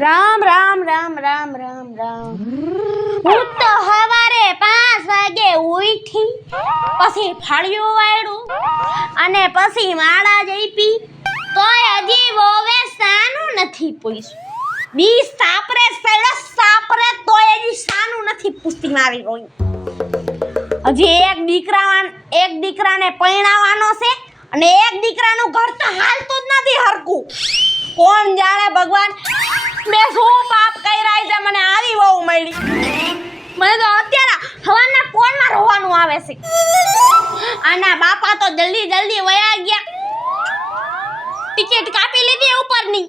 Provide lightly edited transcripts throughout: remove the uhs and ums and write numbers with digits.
રામ રામ રામ રામ રામ રામ. હું તો સવારે 5 વાગે ઉઠી, પછી ફળિયું વાળ્યું અને પછી માળા જઈપી, તોય હજી વોવે સાનું નથી પૂછ્યું. બી સાપરે સડે સાપરે તોય હજી સાનું નથી પૂછતી મારી રોઈ. હજી એક દીકરાને પરણાવવાનો છે અને એક દીકરાનું ઘર તો હાલતું જ નથી હરકું. કોણ જાણે ભગવાન મેં શું પાપ કર્યા છે મને આવી બહુ મળી. મને તો અત્યારે હવાના કોણમાં રોવાનું આવે છે. આના બાપા તો જલ્દી જલ્દી વયા ગયા, ટિકિટ કાપી લીધી ઉપરની.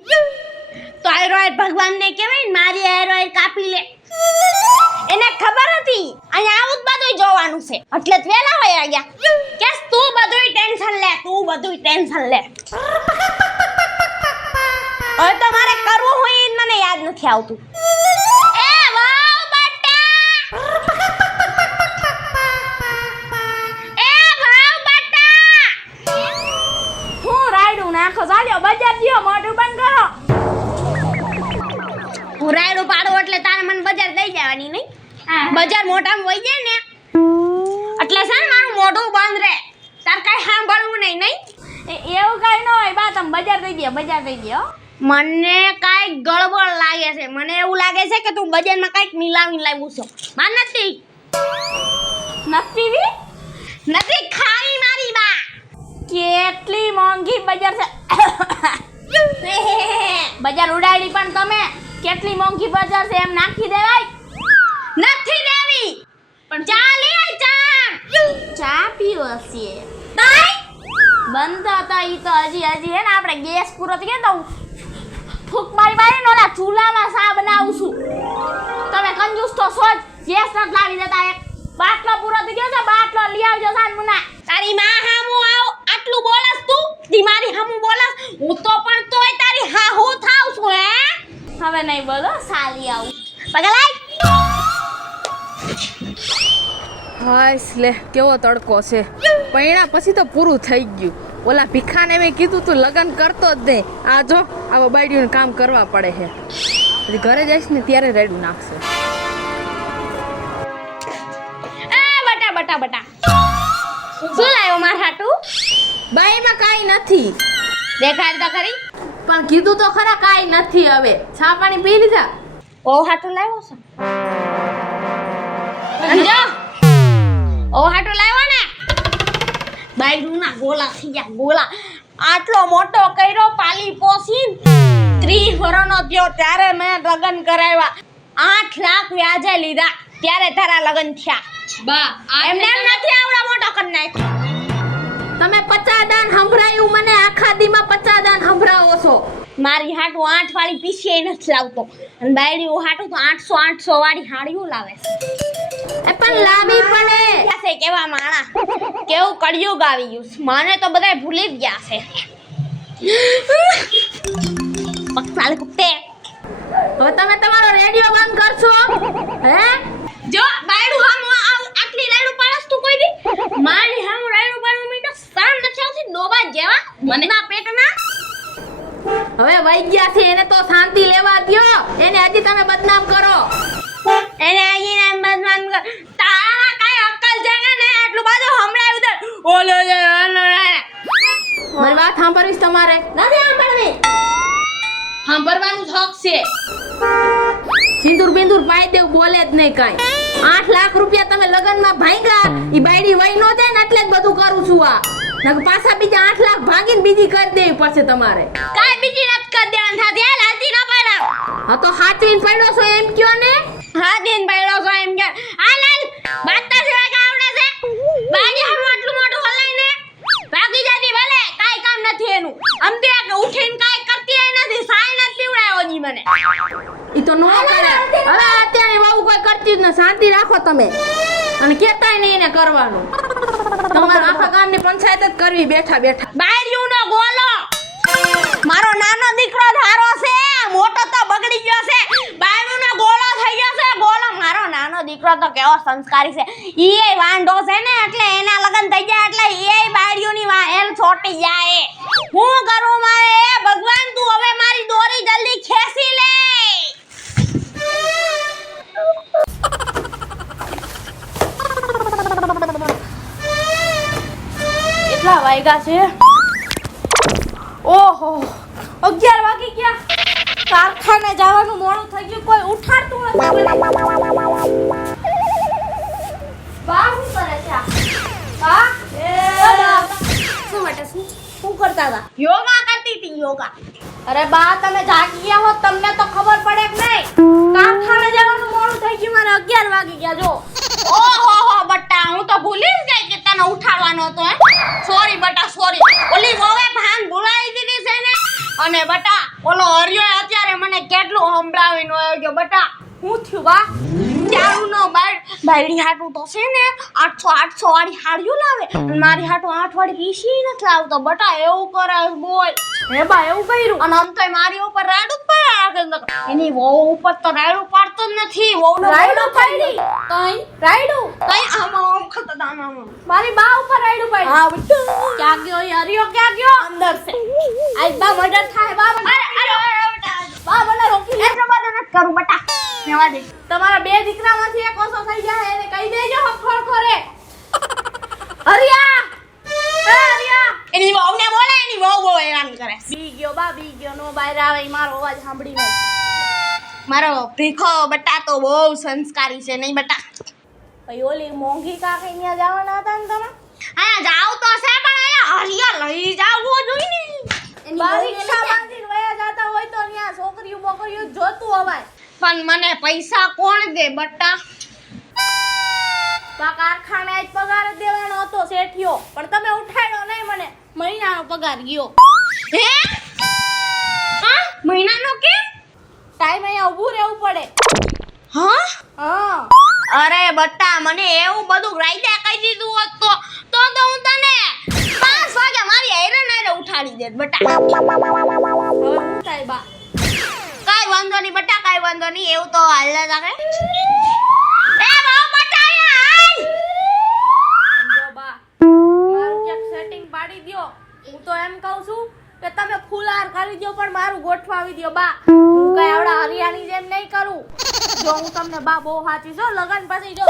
તો આયરોય ભગવાનને કહેવાય ને મારી આયરોય કાપી લે. એને ખબર હતી અહીંયા આવું જ બધું જોવાનું છે, એટલે જ વેલા વયા ગયા. કે તું બધુંય ટેન્શન લે. હવે તો મારે કરવું હોય એ મને યાદ નથી આવતું. એ વાવ બટા, હું રાયડું નાખો ચાલ્યો બજાર ગયો, મોઢું બંધ કરો. હું રાયડું પાડું એટલે તારે મને બજાર દઈ જવાની નહીં. બજાર મોટામાં વઈ જાય ને એટલે છે ને મારું મોઢું બંધ રહે. તાર કઈ સાંભળવું નહીં. એવું કઈ ન હોય બા, તમે બજાર દઈ દો. મને કાંઈ ગડબડ લાગે છે. મને એવું લાગે છે કે તું બજારમાં કાંઈક મિલાવીને લાવ્યું છો. માં નથી ખાઈ મારી બા. કેટલી મોંઘી બજાર છે. બજાર ઉડાડી પણ તમે કેટલી મોંઘી બજાર છે એમ નાખી દેવાય. નથી દેવી પણ ચા લે ચા પીવો છે. બંધ હતા ઈ તો હજી હે ને આપણે ગેસ પૂરો થઈ ગયો તો ફૂક મારી ઓલા ચૂલામાં સા બનાવું છું. તમે કંજૂસ તો સોચ, ગેસ નથી લાવી દેતા. એક બાટલો પૂરો થઈ ગયો છે, બાટલો લઈ આવજો સાન મુના. તારી માં હામું આવ આટલું બોલસ તું? તી મારી હામું બોલસ? હું તો પણ તોય તારી હાહુ થાવ છું. હે હવે નહીં બોલો, સાલી આવું પગલાઈ. હાય લે કેવો તડકો છે. પૈણા પછી તો પૂરું થઈ ગયું. ઓલા ભીખાને મેં કીધું તું લગન કરતો જ નહીં. આ જો આવા બાયડીઓને કામ કરવા પડે છે. પછી ઘરે જઈશ ને ત્યારે રેડું નાખશે. બટા શું લાવ્યો માર હાટું? બાઈમાં કાઈ નથી. દેખાડ તો ખરી. પણ કીધું તો ખરા કાઈ નથી. હવે છા પાણી પી લીધા? ઓ હાટું લાવ્યો છે. સમજો ઓ હાટું લાવ્યો ને. બાયડુના ગોલા થઈ ગયા ગોલા. આટલો મોટો કર્યો પાલી પોસી 30 વર્ષનો થયો ત્યારે મેં લગ્ન કરાવ્યા. 8 લાખ વ્યાજે લીધા ત્યારે તારા લગ્ન થયા. બા એમને એમ નથી આવડા મોટો કરી નાખ્યો. તમે 50 દાન સંભળાયું મને. આખા દીમાં 50 દાન સંભળાવો છો. મારી હાટું 8 વાળી પીસી નથી લાવતો અને બાયડી હાટું તો 800 વાળી હાડીઓ લાવે છે. પણ લાવી પડે. છે કેવા માણા, કેવું કળિયુગ આવી ગયું. મને તો બધાય ભૂલી જ ગયા છે. પકસાલ કુત્તે હવે તમે તમારો રેડિયો બંધ કરશો? હે જો બાયડું હામ આટલી રાયડું પાડસ તું કોઈ દી? મારી હામ રાયડું પાડવા મીઠો સામ નથી આવતી ડોબા જેવા મને ના પેટના. હવે વઈ ગયા છે એને તો શાંતિ લેવા દ્યો. એને હજી તમે બદનામ કરો. એને આઈ નામ બદનામ કર. તારા કાઈ અક્કલ જાગે ને આટલું બધું હમણાં ઉધર ઓલો જે મારી વાત સાંભળવીશ તમારે? નથી સાંભળવી. સાંભળવાનું હક છે. સિંદૂર બિંદૂર પાઈ દેવ, બોલે જ નહીં કાઈ. 8 લાખ રૂપિયા તમે લગનમાં ભાંગ્યા. ઈ બાયડી વઈ નો જાય ને એટલે જ બધું કરું છું. આ નક પાછા બીજા 8 લાખ ભાગીને બીજી કરી દેવી પડશે તમારે. કાઈ બીજી નત કર દેવાનું થાતી. હાલ હાલતી ન પાડા. હા તો હાથવીન પડ્યો છો એમ કયો ને. હા દિન પડ્યો છો એમ કે. હાલ હાલ બાતતા સિવાય કા આવડે છે? બાજી હમ આટલું મોટું હલાઈને ભાગી જાતી ભલે કાઈ કામ નથી એનું. આમ તે ઉઠીને કાઈ કરતી નથી. સાઈ નથી પીવડાયો જી મને. ઈ તો નો કરે. હવે અત્યારે બહુ કોઈ કરતી જ ન. શાંતિ રાખો તમે અને કેતાય નહીં એને કરવાનું. તમારા આખા ગામની પંચાયત જ કરવી બેઠા બેઠા. બાયરીનો ગોલો મારો નાનો દીકરો ધારો છે, મોટો તો બગડી ગયો છે. બાયરીનો ગોલો થઈ ગયો છે. ગોલો મારો નાનો દીકરો તો કેવો સંસ્કારી છે. ઈ વાંઢો છે ને એટલે એના લગન થઈ જાય એટલે ઈ બાયરીઓની વાહેલ છોટી જાય. હું કરું મારે ભગવાન તું હવે મારી દોરી જલ્દી ખેંચી લે. વાગ્યા છે? ઓહો 11 વાગી ગયા. કારખાને જવાનું મોડું થઈ ગયું, કોઈ ઉઠાડતું નથી. બા શું કરે છે આ? બા શું કરતા હતા? યોગા કરતી હતી યોગા. અરે બા તમે જાગી ગયા હો, તમને તો ખબર પડે કે નહીં? કારખાને જવાનું મોડું થઈ ગયું, મારે 11 વાગી ગયા. જો ઓહો હો બટા, હું તો ભૂલી જ ગઈ કે તને ઉઠાડવાનો હતો. સોરી બટા સોરી. ઓલી વોવે ભાન ભૂલાઈ દીધી છે ને. અને બટા ઓલો હરિયો અત્યારે મને કેટલું સંભળાવીને આવ્યો કે બટા હું થયું બા? ચારુનો બાયડી હાટું તો છે ને 800 વાળી હાડિયું લાવે અને મારી હાટું 8 વાળી પીસી નથી લાવતો. બટા એવું કરે બોલ. હે બા એવું કર્યું? અને આમ તો મારી ઉપર રાડું જ પાડે. એની વહુ ઉપર તો રાડું પાડતો જ નથી. વહુનો રાયડું પાડી? કઈ રાયડું? કઈ આમ ખતદાન આમ. મારી બા ઉપર રાયડું પાડી? હા બટા. ક્યાં ગયો એ હરિયો? ક્યાં ગયો? અંદર છે. આજ બા મર્ડર થાય. બા અરે બટા બા મને રોકી લે. એટલો બધો નથી કરું બટા. રહેવા દે. તમારા બે દીકરામાંથી એક ઓછો થઈ જાય એને કહી દેજો ખોરે. હરિયા એ હરિયા. એની વહુને બોલે, એની વહુ બહુ હેરાન કરે. બી ગયો બા, બી ગયો. નો બહાર આવે ઈ મારો અવાજ સાંભળીને. મારો ભીખો બટા તો બહુ સંસ્કારી છે નહીં બટા. ભાઈ ઓલી મોંઘી કાકી ત્યાં જવાના હતા ને તમે? અહીંયા જાવ તો છે પણ અહીંયા હરિયા લઈ જાવો જોઈએ ને. બા રિક્ષા બાંધીને વયા જાતા હોય તો ત્યાં છોકરીઓ બોકરીઓ જોતું અવાય. પણ મને પૈસા કોણ દે બટા? બા કારખાને જ પગાર જ દેવાનો હતો શેઠિયો, પણ તમે ઉઠાડ્યો નહીં મને. મહિનાનો પગાર ગયો. હે હા મહિનાનો કે ટાઈમ અહીંયા ઊભું રહેવું પડે. હા હા અરે બટા મને એવું બધું રાઈતે કહી દીધું હોત તો હું તને 5 વાગે મારી હેરાન ઉઠાડી દેત બટા. હવે હું થાય બા? કાઈ વાંધો નહીં બટા, કાઈ વાંધો નહીં. એવું તો હાલે જાકે. એ બહુ બટા આય. સમજો બા, મારું ક્યાંક સેટિંગ પાડી દ્યો. હું તો એમ કહું છું કે તમે ફૂલહાર કરી દ્યો પણ મારું ગોઠવાવી દ્યો બા. હું કઈ આવડા હરિયાની જેમ નહીં કરું. જો હું તમને બા બહુ સાચી છો, લગન પછી જો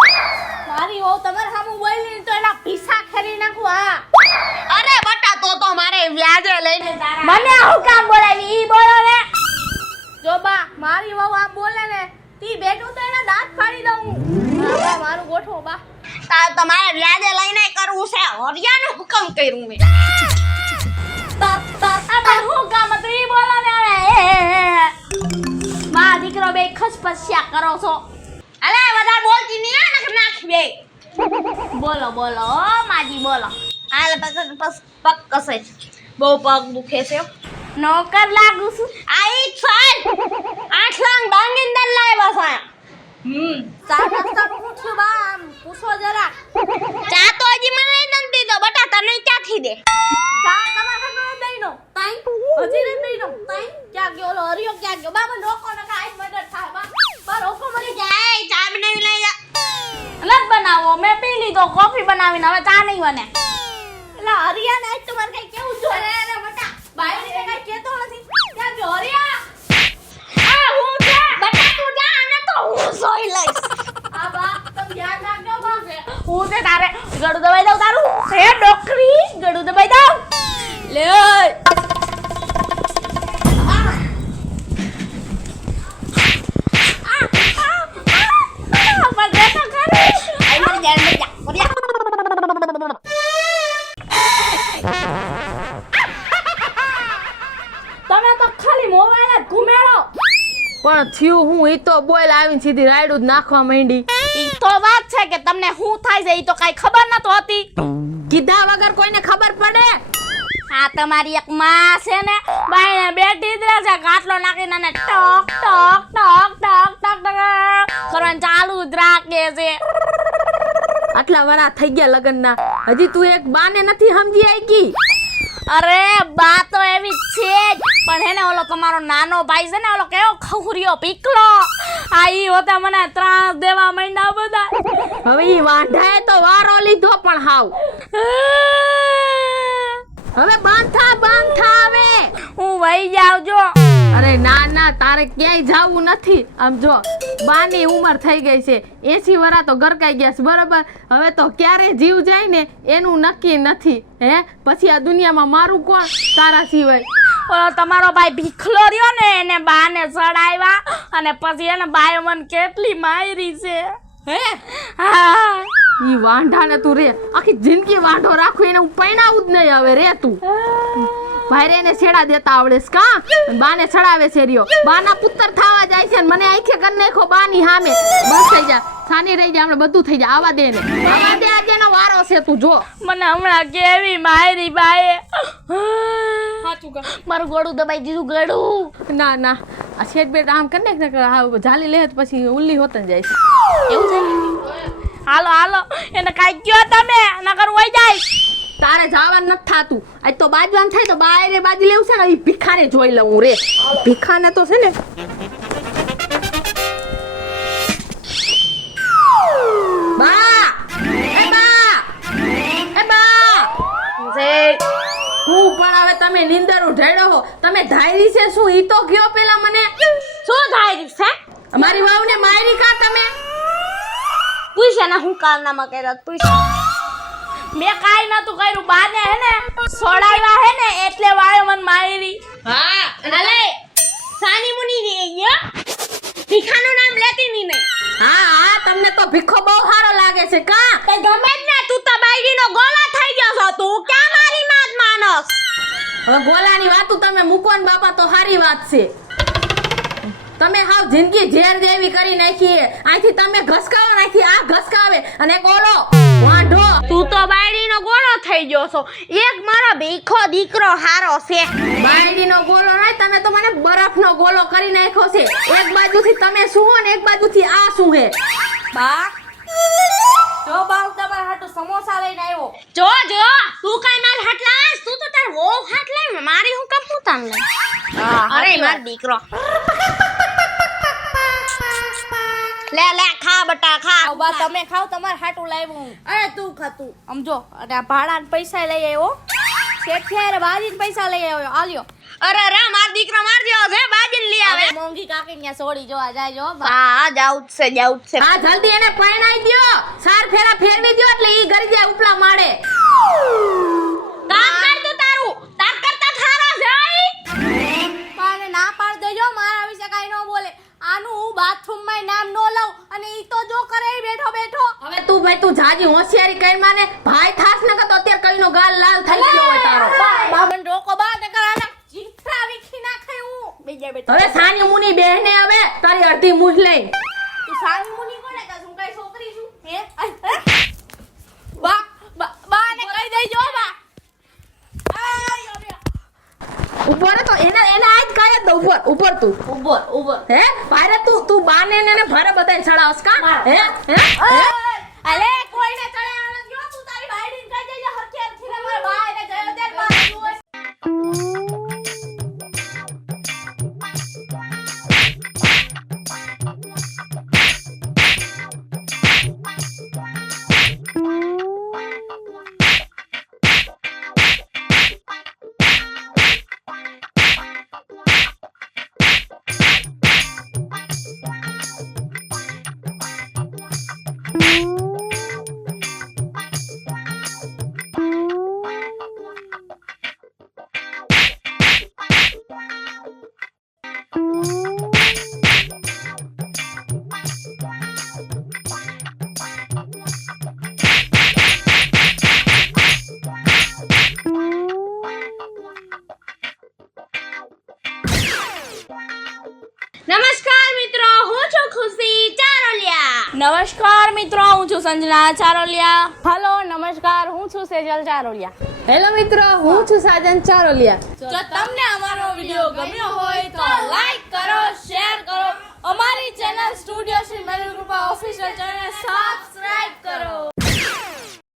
મારી હોવ તમારે સામું બોલી તો એના પીસા ખેરી નાખું. હા અરે બટા તો મારે વ્યાજે લઈને તારા મને હું કામ બોલાવી ઈ બોલો ને. જો બા મારી વહુ આમ બોલે ને તી બેઠું તો એના દાંત ફાડી દઉં. હા, બા મારું ગોઠવો બા. તમારે વ્યાજે લઈને કરવું છે. હરિયાનું હુકમ કર્યું મેં. હું કામ હતું ઈ બોલો ને હવે. માં દીકરો બે ખસપસ્યા કરો છો. અલે વધારે બોલતી નહીં આ નખ નાખી બે. બોલો બોલો ઓ માજી બોલો. હાલ પગ કસે બહુ પગ દુખે છે. નોકર લાગુ છું. આ ઈ ચાલ 8 લાખ બાંગીને દલ લાવ્યા છે. ચા નાસ્તાનું પૂછ્યું બા આમ પૂછો જરા. ચા તો હજી મને નથી દીધો બટા, તને ક્યાંથી દે? ચા તમારે ન દઈનો તાઈ હજી ન દઈનો તાઈ. ક્યાં ગયો ઓલો હરિયો? ક્યાં ગયો? બા મને રોકો ને કાઈ મદદ થાય બા. બા રોકો મને. જાય ચા બનાવી લઈ જા. નથી બનાવો, મેં પી લીધો કોફી બનાવીને, હવે ચા નહીં બને. એટલે હરિયાને આજ તમારે કઈ કેવું જોઈએ? અરે બટા બાયડીને કઈ કેતો નથી. ક્યાં ગયો હરિયા? આ હું છે બટા, તું જા અને તો હું જોઈ લઈશ. આ બા તમે ધ્યાન રાખજો બા. હું તે તારે ગળું દબાઈ દઉં તારું? હે ડોકરી ગળું દબાઈ દઉં? લે તમે તો ખાલી મોબાઈલ જ ઘુમેડો. પણ થયું હું ઈ તો બોલ આવીને સીધી રાયડું જ નાખવા માંડી. ઈ તો વાત છે કે તમને શું થાય છે ઈ તો કાઈ ખબર નતો હતી. કીધા વગર કોઈને ખબર પડે? આ તમારી એક માં છે ને બાઈને બેઠી જ રહે છે ગાટલો નાખીને અને ટક ટક ટક ટક ટક ટક કરવાનું ચાલુ જ રાખે છે. આટલા વરા થઈ ગયા લગનના, હજી તું એક બાને નથી સમજી આઈ? અરે બા તો એવી છે જ, પણ હેને ઓલો તમારો નાનો ભાઈ છે ને ઓલો કેવો ખુરિયો પીકલો, આ ઈ હોતા મને ત્રાસ દેવા માંડ્યા બધા. હવે ઈ વાંઢાએ તો વારો લીધો પણ હાવ. હવે બાંધા હવે હું વહી જાવ જો. અરે અરે ના ના, તારે ક્યાંય જાવું નથી. આમ જો, બાની ઉંમર થઈ ગઈ છે, 80 વર્ષ તો ગરકાઈ ગયા છે, બરાબર. હવે તો ક્યારે જીવ જાય ને એનું નક્કી નથી. હે, પછી આ દુનિયામાં મારું કોણ તારા સિવાય? ઓલો તમારો ભાઈ ભીખલો રહ્યો ને, એને બાને ચડાવ્યા અને પછી એને બાએ મને કેટલી મારી છે. હે, હા, ઈ વાંઢાને તું રે, આખી જિંદગી વાંઢો રાખું, એને હું પૈણાવું જ નહીં. હવે રે તું ભાઈ, એને છેડા દેતા આવડે છે કા? બાને ચડાવે છે રહ્યો, બાના પુત્ર થવા જાય છે ને મને આંખે કરી નાખો બાની સામે. બસ થઈ જા, સાની રહી જા, હમણાં બધું થઈ જાય. આવા દે ને, આવા દે, આજે એનો વારો છે. તું જો મને હમણાં કેવી મારી બાએ. મારું ગળું દબાઈ દીધું, ગળું. ના ના, આ શેઠ બેટ આમ કરી નાખ, હા જાલી લે તો પછી ઉલ્લી હોત જાય છે. એવું છે? હાલો હાલો, એને કાઈ કયો તમે, નકર વઈ જાય. તારે જવાનું નથી થાતું. આજ તો બાજવાનું થાય તો બાયરે બાજી લેવું છે ને, એ ભીખાને જોઈ લઉં રે. ભીખાને તો છે ને, બા એ બા એ બા હું પણ હવે તમે નીંદર ઉઠાડ્યો હો. તમે ધાયરી છે શું? ઈ તો કયો પેલા મને. શું થાય છે? અમારી વાવને મારી કા તમે? પૂછે ને હું કારનામાં કર્યા, પૂછે. મેં કાઈ નતું કર્યું, બાને હે ને સોડાવ્યા હે ને એટલે વાય મન મારી. હા, અલે સાની મુની રે યો ભીખાનું નામ લેતી ની નહીં. હા હા, તમને તો ભીખો બહુ સારો લાગે છે કા? તે ગમે જ ને, તું તો બાયડીનો ગોળો થઈ ગયો છો. તું ક્યાં મારી માત માનસ? હવે ગોલાની વાતું તમે મૂકો ને બાપા, તો સારી વાત છે. તમે હાવ જિંદગી ઝેર જેવી કરી નાખી. અહીંથી તમે ઘસકાવો નાખી, આ ઘસકાવે અને એક ઓલો વાંઢો. તું તો બાયડીનો ગોળો થઈ ગયો છો. એક મારો ભીખો દીકરો હારો છે. બાયડીનો ગોલો નહીં, તમે તો મને બરફનો ગોલો કરી નાખ્યો છે. એક બાજુથી તમે શું ને એક બાજુથી આ શું હે. બા જો બાઉ તમારા હાટુ સમોસા લઈને આવ્યો. જો જો, તું કાઈ માર હાટ લાસ, તું તો તાર વો હાટ લાવ, મારી હું કમ પૂતાન લે. અરે માર દીકરો, લે લે ખા બટા ખા. બા તમે ખાવ, તમારા હાટુ લાવ્યું. અરે તું ખાતું. સમજો, અને આ ભાડાના પૈસા લઈ આવ્યો. શેઠે અરે બાજીને પૈસા લઈ આવ્યો. આલ્યો. અરે અરે માર દીકરો માર જેવો છે, બાજીને લઈ આવે. હવે મોંઘી કાકી ત્યાં સોડી જોવા જાય જો. હા જાઉં જ છે. આ જલ્દી એને પરણાઈ દ્યો, સાર ફેરા ફેરવી દ્યો એટલે ઈ ગરી જાય ઉપલા માળે. કામ કર તું તારું, તાર કરતા થારો છે ઈ. પાને ના પાડ દેજો, મારા વિશે કાઈ ન બોલે. આનું હું બાથરૂમમાં નામ નો લઉં અને ઈ તો જો કરે ઈ બેઠો બેઠો. હવે તું ભાઈ તું જાજી હોશિયારી કરી માને, ભાઈ થાસ ન કે તો અત્યારે કઈનો ગાલ લાલ થઈ ગયો હોય તારો. બાબન રોકો બા ને કરાના જીથરા વિખી નાખે હું. બેજા બેઠો. હવે સાની મુની બેહને હવે તારી અડધી મુઠ લઈ. તું સાની મુની કોને કહે? હું કઈ છોકરી છું? હે? બા ને કહી દેજો બા. ઉપર તો એના આજ કાય દો ઉપર તું ઉભર. હે ભારે તું બાને ને ભારે બધાય ચડાવસ કા? હે અલે કોઈને ચડાવવાનો ગયો તું તારી ભાઈડીને કહી દેજો હરખી હરખી ને મારા ભાઈને ગયો ત્યારે મારું જોઈશ. નમસ્કાર મિત્રો, હું છું ખુશી ચારોલિયા. નમસ્કાર મિત્રો, હું છું સંજના ચારોલિયા. હેલો નમસ્કાર, હું છું સેજલ ચારોલિયા. હેલો મિત્રો, હું છું સાજન ચારોલિયા. જો તમને અમારો વિડિયો ગમ્યો હોય તો લાઈક કરો, શેર કરો, અમારી ચેનલ સ્ટુડિયો શ્રી મેલ કૃપા ઓફિશિયલ ચેનલ સબસ્ક્રાઇબ કરો.